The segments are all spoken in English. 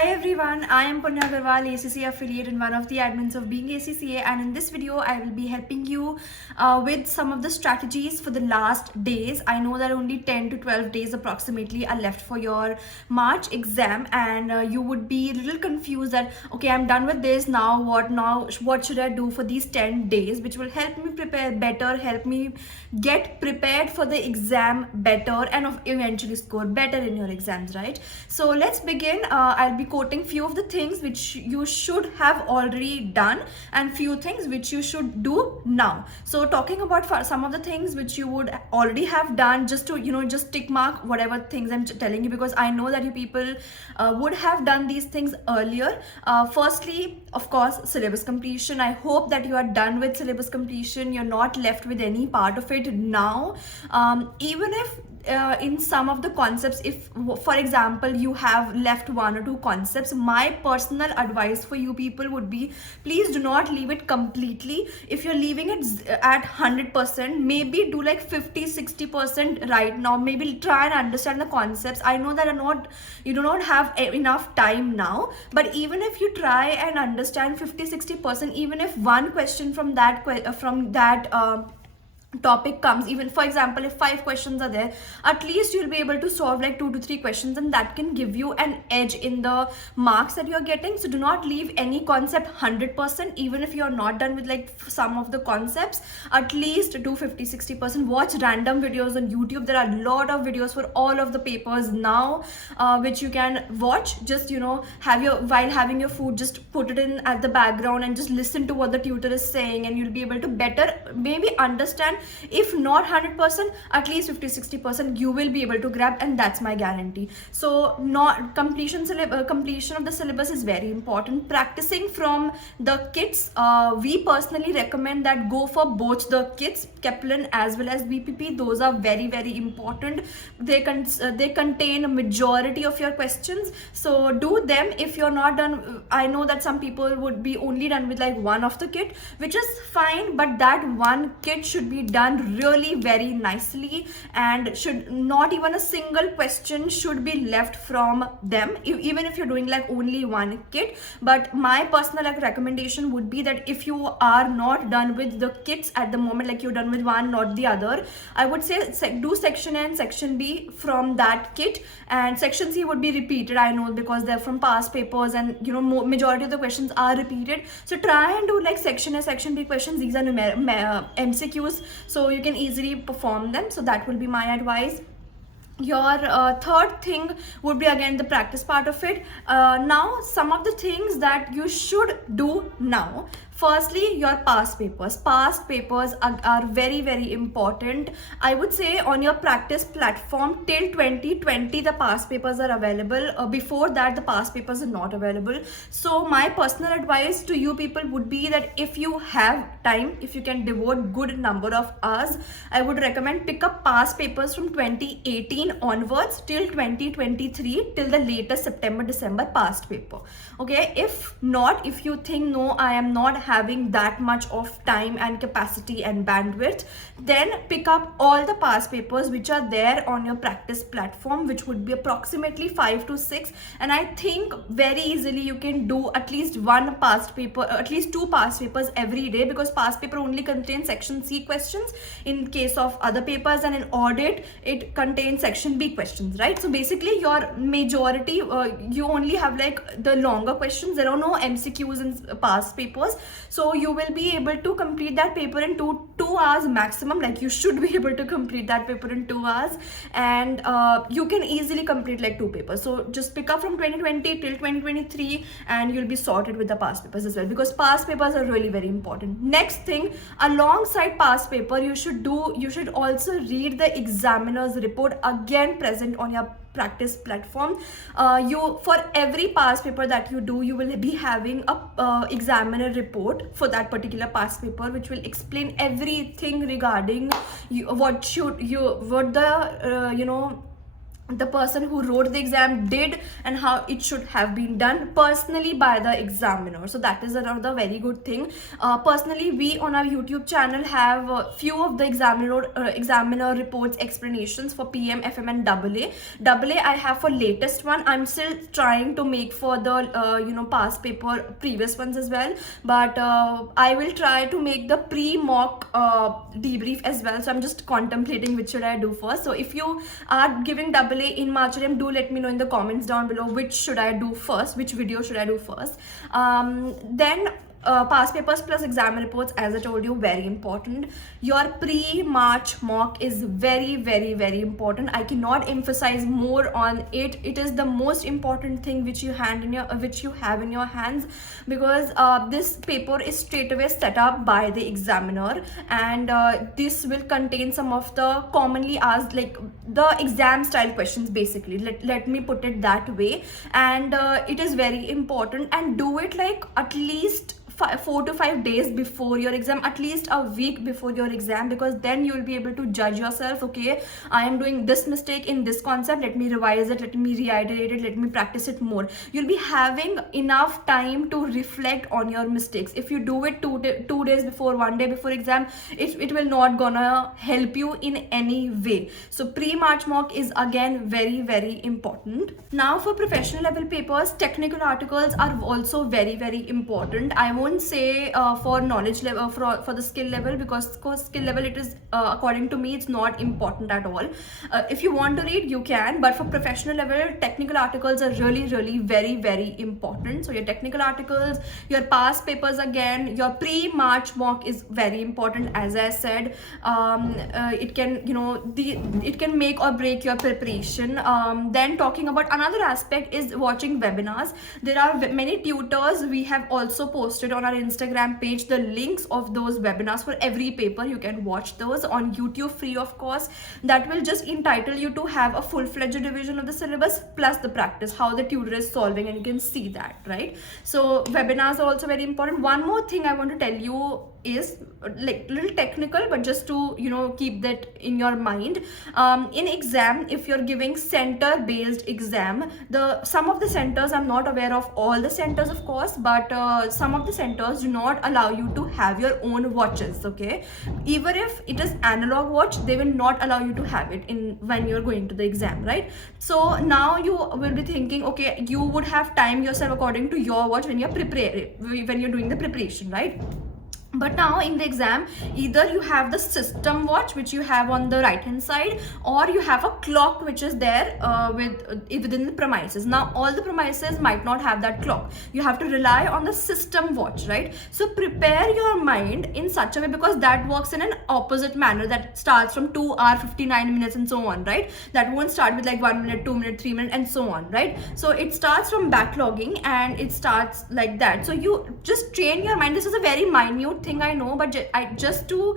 Hi everyone, I am Punya Aggarwal, ACCA affiliate and one of the admins of Being ACCA, and in this video I will be helping you with some of the strategies for the last days. I know that only 10 to 12 days approximately are left for your March exam, and you would be a little confused that okay, I'm done with this, now what should I do for these 10 days, which will help me prepare better, help me get prepared for the exam better, and eventually score better in your exams, right? So let's begin. I'll be quoting few of the things which you should have already done and few things which you should do now. So talking about some of the things which you would already have done, just to just tick mark whatever things I'm telling you, because I know that you people would have done these things earlier. Firstly, of course, syllabus completion. I hope that you are done with syllabus completion. You're not left with any part of it now. Even if in some of the concepts, if for example you have left one or two concepts, my personal advice for you people would be, please do not leave it completely. If you're leaving it at 100%, maybe do like 50-60% right now. Maybe try and understand the concepts. I know that you do not have enough time now, but even if you try and understand 50-60%, even if one question from that topic comes, even for example if 5 questions are there, at least you'll be able to solve like 2 to 3 questions, and that can give you an edge in the marks that you're getting. So do not leave any concept 100%. Even if you're not done with like some of the concepts, at least do 50-60%. Watch random videos on YouTube. There are a lot of videos for all of the papers now, which you can watch. Just while having your food, just put it in at the background and just listen to what the tutor is saying, and you'll be able to better maybe understand. If not 100%, at least 50-60% you will be able to grab, and that's my guarantee. So not completion of the syllabus is very important. Practicing from the kits, we personally recommend that go for both the kits, Kaplan as well as BPP. Those are very, very important. They contain a majority of your questions, so do them. If you're not done, I know that some people would be only done with like one of the kit, which is fine, but that one kit should be done really very nicely, and should not even a single question should be left from them, even if you're doing like only one kit. But my personal recommendation would be that if you are not done with the kits at the moment, like you're done with one, not the other, I would say do section A and section B from that kit, and section C would be repeated, I know, because they're from past papers, and majority of the questions are repeated. So try and do like section A, section B questions. These are MCQs, so you can easily perform them. So that will be my advice. Your third thing would be again the practice part of it. Now some of the things that you should do now. Firstly, your past papers. Past papers are very, very important. I would say on your practice platform till 2020 the past papers are available. Before that the past papers are not available. So my personal advice to you people would be that if you have time, if you can devote good number of hours, I would recommend pick up past papers from 2018 onwards till 2023, till the latest September-December past paper. Okay, if not, if you think no, I am not having that much of time and capacity and bandwidth, then pick up all the past papers which are there on your practice platform, which would be approximately 5 to 6, and I think very easily you can do at least one past paper, at least 2 past papers every day, because past paper only contains section C questions in case of other papers, and in audit it contains section B questions, right? So basically your majority, you only have like the longer questions. There are no MCQs in past papers, so you will be able to complete that paper in 2 hours maximum. Like you should be able to complete that paper in 2 hours, and you can easily complete like 2 papers. So just pick up from 2020 till 2023 and you'll be sorted with the past papers as well, because past papers are really very important. Next thing, alongside past paper, you should also read the examiner's report, again present on your practice platform. For every past paper that you do, you will be having a examiner report for that particular past paper, which will explain everything regarding the person who wrote the exam did and how it should have been done personally by the examiner. So that is another very good thing. Personally, we on our YouTube channel have few of the examiner reports explanations for PM, FM and AA. AA I have for latest one. I'm still trying to make for the past paper previous ones as well, but I will try to make the pre-mock debrief as well. So I'm just contemplating which should I do first. So if you are giving AA in Marjoram, do let me know in the comments down below which should I do first, which video should I do first. Then past papers plus exam reports, as I told you, very important. Your pre-March mock is very, very, very important. I cannot emphasize more on it. It is the most important thing which you have in your hands, because this paper is straight away set up by the examiner, and this will contain some of the commonly asked, like the exam style questions basically. Let me put it that way. And it is very important, and do it like at least 4 to 5 days before your exam, at least a week before your exam, because then you will be able to judge yourself. Okay, I am doing this mistake in this concept, let me revise it, let me reiterate it, let me practice it more. You'll be having enough time to reflect on your mistakes. If you do it 2 days before, 1 day before exam, it will not gonna help you in any way. So pre-March mock is again very, very important. Now for professional level papers, technical articles are also very, very important. I won't say for knowledge level, for the skill level, because skill level, it is according to me, it's not important at all. If you want to read, you can, but for professional level, technical articles are really, really very, very important. So your technical articles, your past papers, again, your pre-March mock is very important. As I said, it can, it can make or break your preparation. Then talking about another aspect is watching webinars. There are many tutors. We have also posted on our Instagram page the links of those webinars for every paper. You can watch those on YouTube free of cost. That will just entitle you to have a full-fledged revision of the syllabus plus the practice, how the tutor is solving, and you can see that, right? So webinars are also very important. One more thing I want to tell you is like little technical, but just to keep that in your mind. In exam, if you're giving center based exam, some of the centers, I'm not aware of all the centers of course, but some of the centers do not allow you to have your own watches. Okay, even if it is analog watch, they will not allow you to have it in when you're going to the exam, right? So now you will be thinking, okay, you would have time yourself according to your watch when you're doing the preparation, right? But now in the exam, either you have the system watch which you have on the right hand side, or you have a clock which is there within the premises. Now all the premises might not have that clock. You have to rely on the system watch, right? So prepare your mind in such a way, because that works in an opposite manner, that starts from 2 hours 59 minutes and so on, right? That won't start with like 1 minute, 2 minutes, 3 minutes and so on, right? So it starts from backlogging and it starts like that. So you just train your mind. This is a very minute thing, I know, but just to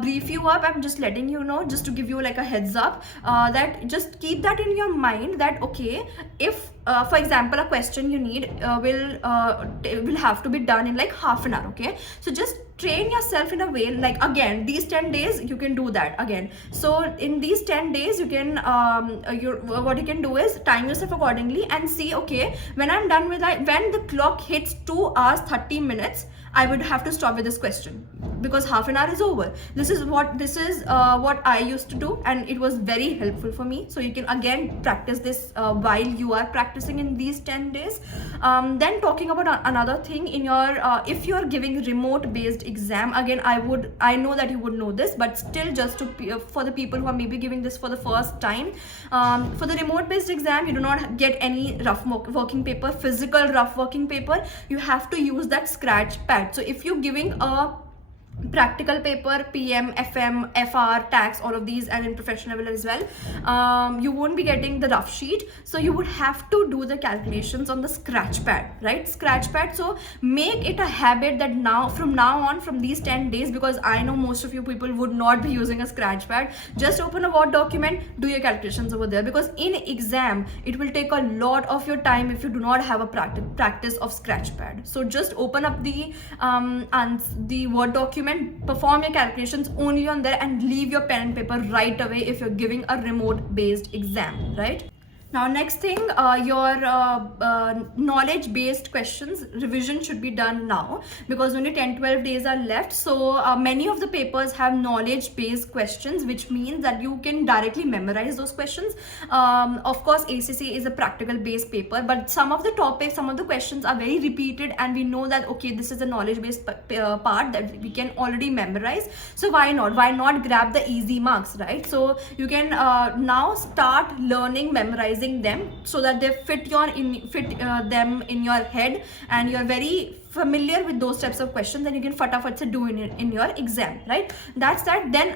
brief you up, I'm just letting you know, just to give you like a heads up, that just keep that in your mind, that okay, if for example a question you need will have to be done in like half an hour. Okay, so just train yourself in a way, like again, these 10 days you can do that again. So in these 10 days you can what you can do is time yourself accordingly and see, okay, when I'm done with that, when the clock hits 2 hours 30 minutes, I would have to stop with this question because half an hour is over. This is what I used to do, and it was very helpful for me. So you can again practice this while you are practicing in these 10 days. Then talking about another thing, in your if you are giving remote based exam, again, I know that you would know this, but still, just to for the people who are maybe giving this for the first time, for the remote based exam, you do not get any rough working paper, physical rough working paper. You have to use that scratch pad. So if you're giving a practical paper, PM, FM, FR, tax, all of these, and in professional level as well, you won't be getting the rough sheet, so you would have to do the calculations on the scratch pad, right? Scratch pad. So make it a habit that from now on, from these 10 days, because I know most of you people would not be using a scratch pad, just open a Word document, do your calculations over there, because in exam it will take a lot of your time if you do not have a practice of scratch pad. So just open up the Word document implement, perform your calculations only on there and leave your pen and paper right away if you're giving a remote based exam, right? Now, next thing, your knowledge-based questions revision should be done now, because only 10-12 days are left. So many of the papers have knowledge-based questions, which means that you can directly memorize those questions. Of course, ACCA is a practical-based paper, but some of the topics, some of the questions are very repeated, and we know that, okay, this is a knowledge-based part that we can already memorize. So why not? Why not grab the easy marks, right? So you can now start learning, memorizing them, so that they fit them in your head, and you're very familiar with those types of questions, and you can fatafat se do in your exam, right? That's that. Then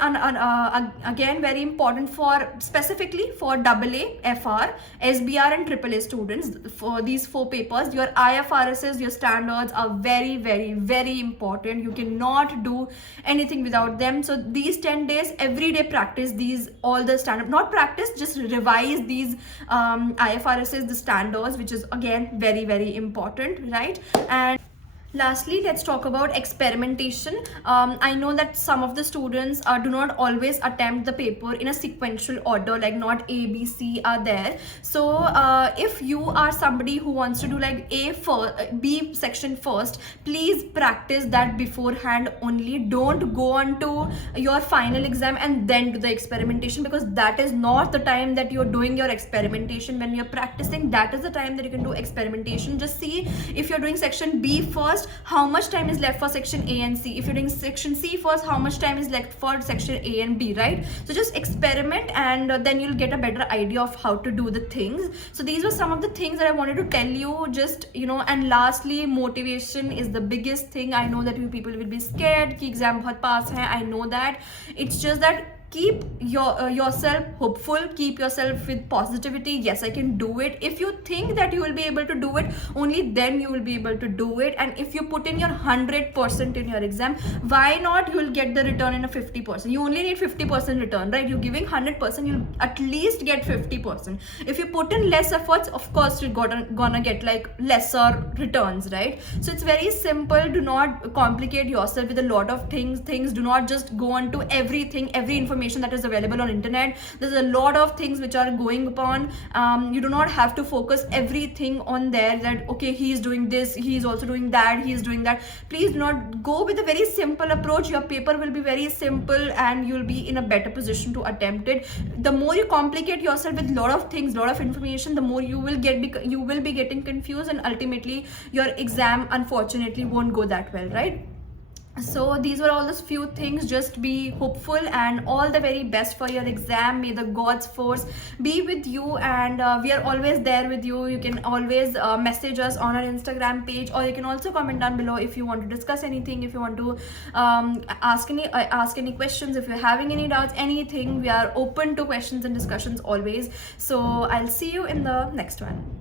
again, very important for specifically for AA, FR, SBR and AAA students, for these 4 papers, your IFRSs, your standards are very, very, very important. You cannot do anything without them. So these 10 days, every day practice these, all the standard, not practice, just revise these IFRSs, the standards, which is again very, very important, right? And lastly, let's talk about experimentation. I know that some of the students do not always attempt the paper in a sequential order, like not A, B, C are there. So if you are somebody who wants to do like B section first, please practice that beforehand only. Don't go on to your final exam and then do the experimentation, because that is not the time that you're doing your experimentation. When you're practicing, that is the time that you can do experimentation. Just see if you're doing section B first, how much time is left for section A and C. If you're doing section C first, how much time is left for section A and B, right? So just experiment, and then you'll get a better idea of how to do the things. So these were some of the things that I wanted to tell you, just, you know. And lastly, motivation is the biggest thing. I know that you people will be scared ki exam bahut pass hai. I know that. It's just that keep yourself hopeful, keep yourself with positivity. Yes, I can do it. If you think that you will be able to do it, only then you will be able to do it. And if you put in your 100% in your exam, why not? You will get the return in a 50%. You only need 50% return, right? You're giving 100%, you'll at least get 50%. If you put in less efforts, of course you're gonna get like lesser returns, right? So it's very simple. Do not complicate yourself with a lot of things. Do not just go on to everything, every information that is available on internet. There's a lot of things which are going upon. You do not have to focus everything on there, that okay, he's doing this, he's also doing that, he's doing that. Please do not. Go with a very simple approach. Your paper will be very simple, and you'll be in a better position to attempt it. The more you complicate yourself with a lot of things, lot of information, the more you will be getting confused, and ultimately your exam unfortunately won't go that well, right? So these were all those few things. Just be hopeful, and all the very best for your exam. May the God's force be with you, and we are always there with you. You can always message us on our Instagram page, or you can also comment down below if you want to discuss anything, if you want to ask any questions, if you're having any doubts, anything. We are open to questions and discussions always. So I'll see you in the next one.